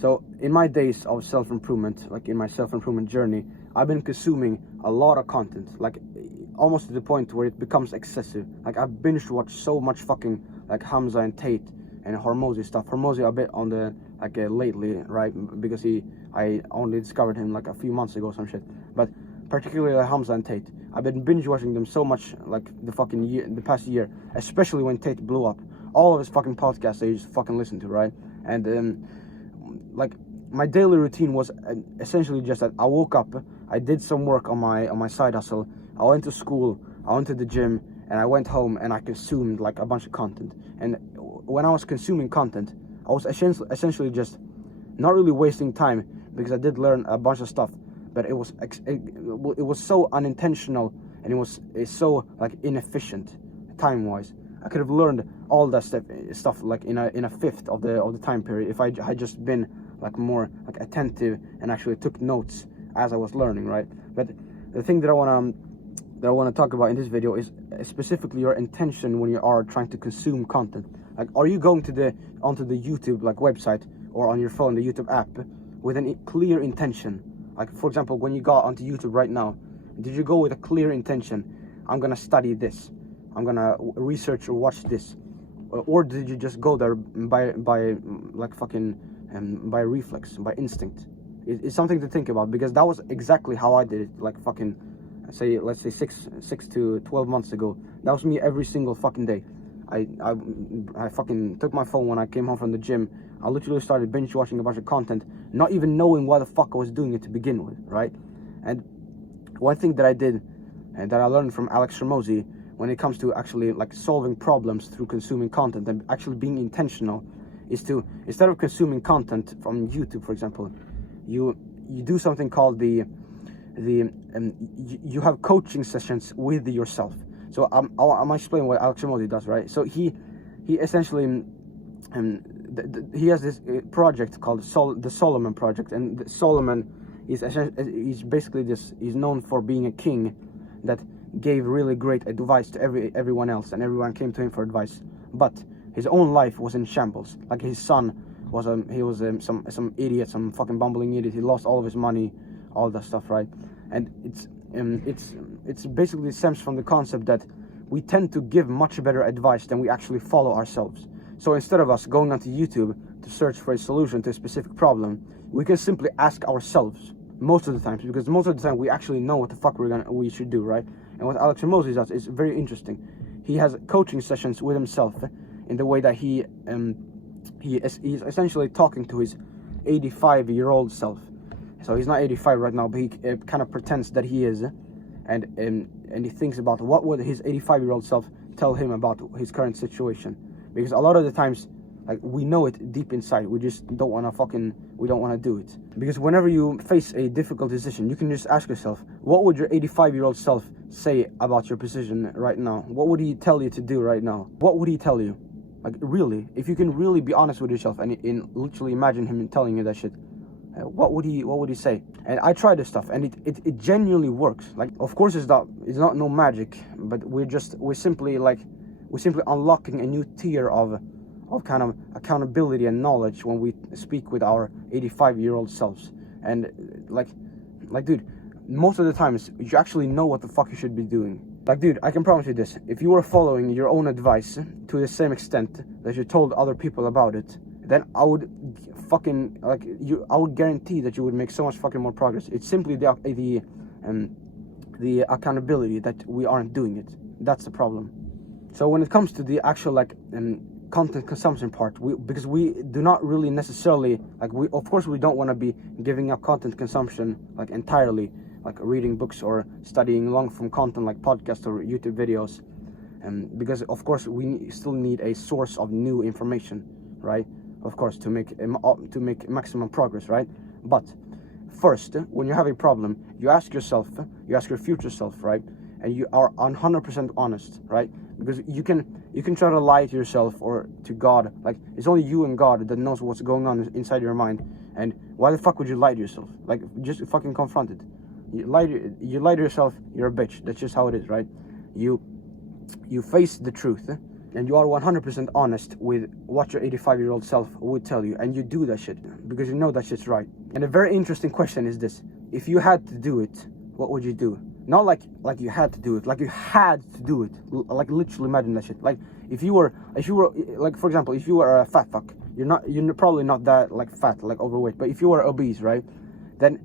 So in my days of self-improvement, like in my self-improvement journey, I've been consuming a lot of content, like almost to the point where it becomes excessive. Like I've binge watched so much fucking like Hamza and Tate and Hormozy stuff. Hormozy a bit on the like lately, right? Because I only discovered him like a few months ago, some shit. But particularly Hamza and Tate, I've been binge watching them so much like the past year, especially when Tate blew up. All of his fucking podcasts I used to fucking listen to, right? And like my daily routine was essentially just that I woke up, I did some work on my side hustle, I went to school, I went to the gym, and I went home and I consumed like a bunch of content. And when I was consuming content, I was essentially just not really wasting time, because I did learn a bunch of stuff, but it was so unintentional, and it's so like inefficient time-wise. I could have learned all that stuff like in a fifth of the time period if I had just been like more like attentive and actually took notes as I was learning, right? But the thing that I want to talk about in this video is specifically your intention when you are trying to consume content. Like, are you going onto the YouTube like website or on your phone, the YouTube app, with a clear intention? Like, for example, when you got onto YouTube right now, did you go with a clear intention? I'm gonna study this, I'm gonna research or watch this, or did you just go there by like fucking by reflex, by instinct? It's something to think about, because that was exactly how I did it. Like fucking let's say 6 to 12 months ago. That was me every single fucking day. I fucking took my phone when I came home from the gym. I literally started binge watching a bunch of content, not even knowing why the fuck I was doing it to begin with, right? And one thing that I did and that I learned from Alex Hormozy when it comes to actually like solving problems through consuming content and actually being intentional is to, instead of consuming content from YouTube, for example, you do something called you have coaching sessions with yourself. So I'm explaining what Alex Hormozy does, right? So he essentially he has this project called the Solomon Project, and Solomon he's basically he's known for being a king that gave really great advice to everyone else, and everyone came to him for advice. But his own life was in shambles. Like his son was some idiot, some fucking bumbling idiot. He lost all of his money, all that stuff, right? And it's basically stems from the concept that we tend to give much better advice than we actually follow ourselves. So instead of us going onto YouTube to search for a solution to a specific problem, we can simply ask ourselves most of the times, because most of the time we actually know what the fuck we should do, right? And what Alex Hormozy does is very interesting. He has coaching sessions with himself in the way that he's essentially talking to his 85-year-old self. So he's not 85 right now, but he kind of pretends that he is, and he thinks about what would his 85-year-old self tell him about his current situation. Because a lot of the times, like, we know it deep inside, we just don't want to do it. Because whenever you face a difficult decision, you can just ask yourself, what would your 85-year-old self say about your position right now? What would he tell you to do right now? What would he tell you? Like, really, if you can really be honest with yourself and literally imagine him telling you that shit, what would he say? And I tried this stuff, and it genuinely works. Like, of course it's not no magic, but we're simply unlocking a new tier of kind of accountability and knowledge when we speak with our 85-year-old selves. And like dude, most of the times you actually know what the fuck you should be doing. Like, dude, I can promise you this: if you were following your own advice to the same extent that you told other people about it, then I would guarantee that you would make so much fucking more progress. It's simply the accountability that we aren't doing it. That's the problem. So when it comes to the actual content consumption part, because we do not really necessarily of course we don't want to be giving up content consumption like entirely, like reading books or studying long form content like podcasts or YouTube videos, because of course we still need a source of new information, right? Of course, to make maximum progress, right? But first, when you have a problem, you ask your future self, right? And you are 100% honest, right? Because you can try to lie to yourself or to God. Like, it's only you and God that knows what's going on inside your mind. And why the fuck would you lie to yourself? Like, just fucking confront it. You lie to yourself, you're a bitch. That's just how it is, right? You face the truth, and you are 100% honest with what your 85-year-old self would tell you, and you do that shit because you know that shit's right. And a very interesting question is this: if you had to do it, what would you do? Not like you had to do it, like you had to do it. Like literally imagine that shit. Like if you were like, for example, if you were a fat fuck, you're probably not that like fat, like overweight, but if you were obese, right? Then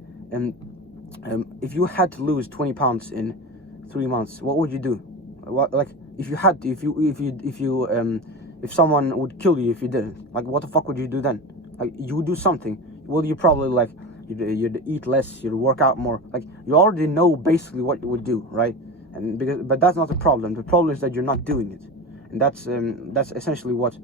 if you had to lose 20 pounds in 3 months, what would you do? What, like if you had to, if someone would kill you if you didn't, like what the fuck would you do then? Like you would do something. Well, you probably like you'd eat less, you'd work out more. Like you already know basically what you would do, right? But that's not the problem. The problem is that you're not doing it, and that's essentially what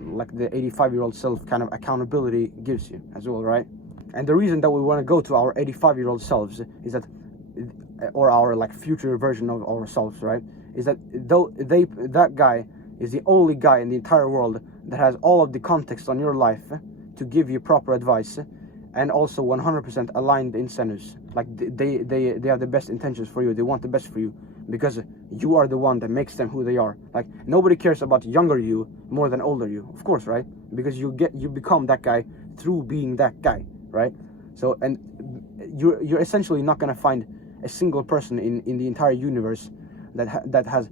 like the 85-year-old self kind of accountability gives you as well, right? And the reason that we want to go to our 85-year-old selves is that, or our like future version of ourselves, right? Is that that guy is the only guy in the entire world that has all of the context on your life to give you proper advice, and also 100% aligned incentives. Like they have the best intentions for you. They want the best for you because you are the one that makes them who they are. Like nobody cares about younger you more than older you, of course, right? Because you become that guy through being that guy, right? So, and you're essentially not gonna find a single person in the entire universe that has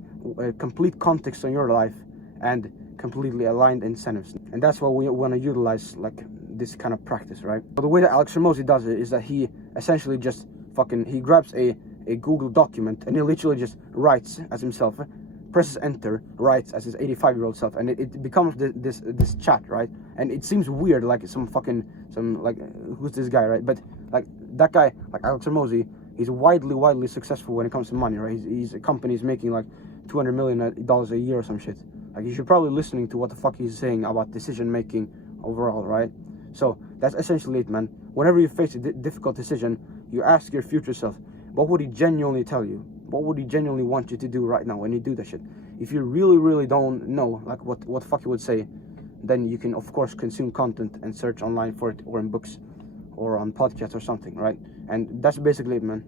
complete context on your life and completely aligned incentives. And that's what we want to utilize, like this kind of practice, right? So the way that Alex Hormozi does it is that he essentially just he grabs a Google document and he literally just writes as himself, presses enter, writes as his 85-year-old self, and it becomes this chat, right? And it seems weird, like some like who's this guy, right? But like that guy, like Alex Hormozi, he's widely successful when it comes to money, right? His company is making like $200 million a year or some shit. Like you should probably listening to what the fuck he's saying about decision making overall, right? So that's essentially it, man. Whenever you face a difficult decision, you ask your future self, what would he genuinely tell you? What would he genuinely want you to do right now when you do that shit? If you really don't know like what the fuck he would say, then you can of course consume content and search online for it, or in books or on podcasts or something, right? And that's basically it, man.